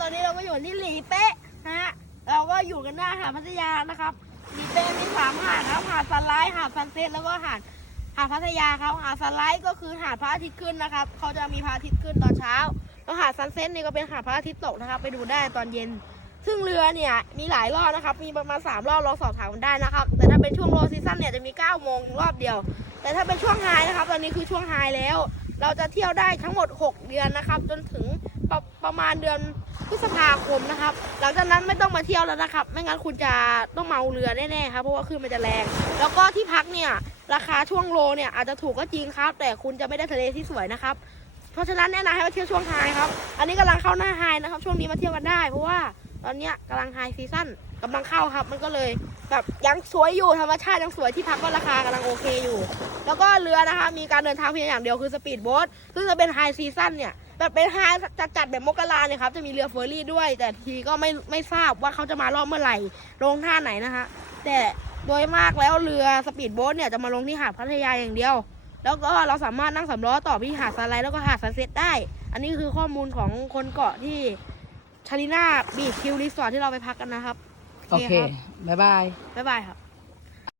ตอนนี้เราก็อยู่ที่หลีเป๊ะนะฮะเราก็อยู่กันหน้าหาดพัทยานะครับหลีเป๊ะมีสามหาดครับหาดซันไลท์หาดซันเซ็ตแล้วก็หาดหาดพัทยาครับหาดซันไลท์ก็คือหาดพระอาทิตย์ขึ้นนะครับเขาจะมีพระอาทิตย์ขึ้นตอนเช้าแล้วหาดซันเซ็ตนี่ก็เป็นหาดพระอาทิตย์ตกนะครับ ไปดูได้ตอนเย็น ซึ่งเรือเนี่ยมีหลายรอบนะครับ มีประมาณ3รอบลองสอบถามกันได้นะครับ แต่ถ้าเป็นช่วงโลซีซั่นเนี่ยจะมี9โมงรอบเดียว แต่ถ้าเป็นช่วงไฮนะครับ ตอนนี้คือช่วงไฮแล้ว เราจะเที่ยวได้ทั้งหมด 6 เดือนนะครับ จนถึงประประมาณเดือน พฤษภาคมนะครับ หลังจากนั้นไม่ต้องมาเที่ยวแล้วนะครับ ไม่งั้นคุณจะต้องเมาเรือแน่ๆครับเพราะว่าคลื่นมันจะแรง แล้วก็ที่พักเนี่ยราคาช่วงโลเนี่ยอาจจะถูกก็จริงครับ แต่คุณจะไม่ได้ทะเลที่สวยนะครับ เพราะฉะนั้นแนะนำให้มาเที่ยวช่วงไฮครับ อันนี้กำลังเข้าหน้าไฮนะครับ ช่วงนี้มาเที่ยวกันได้ เพราะว่าตอนนี้ยกำลังไฮซีซั่นกำลังเข้าครับ มันก็เลยแบบยังสวยอยู่ธรรมชาติยังสวยที่พักก็ราคากำลังโอเคอยู่ แล้วก็เรือนะคะมีการเดินทางเพียงอย่างเดียวคือสปีดโบ๊ทซึ่งจะเป็นไฮซีซั่นเนี่ย แบบเป็นไฮจัดจัดๆแบบมกราเนี่ยครับจะมีเรือเฟอร์รี่ด้วย แต่ทีก็ไม่ไม่ทราบว่าเขาจะมารอบเมื่อไหร่ลงท่าไหนนะคะแต่โดยมากแล้วเรือสปีดโบ๊ทเนี่ยจะมาลงที่หาดพัทยาอย่างเดียว แล้วก็เราสามารถนั่งสำล้อต่อไปที่หาดซันไลท์แล้วก็หาดซันเซ็ตได้ อันนี้คือข้อมูลของคนเกาะที่ชาลิน่าบีชคิวรีสอร์ทที่เราไปพักกันนะครับ โอเคครับบ๊ายบาย บ๊ายบายครับ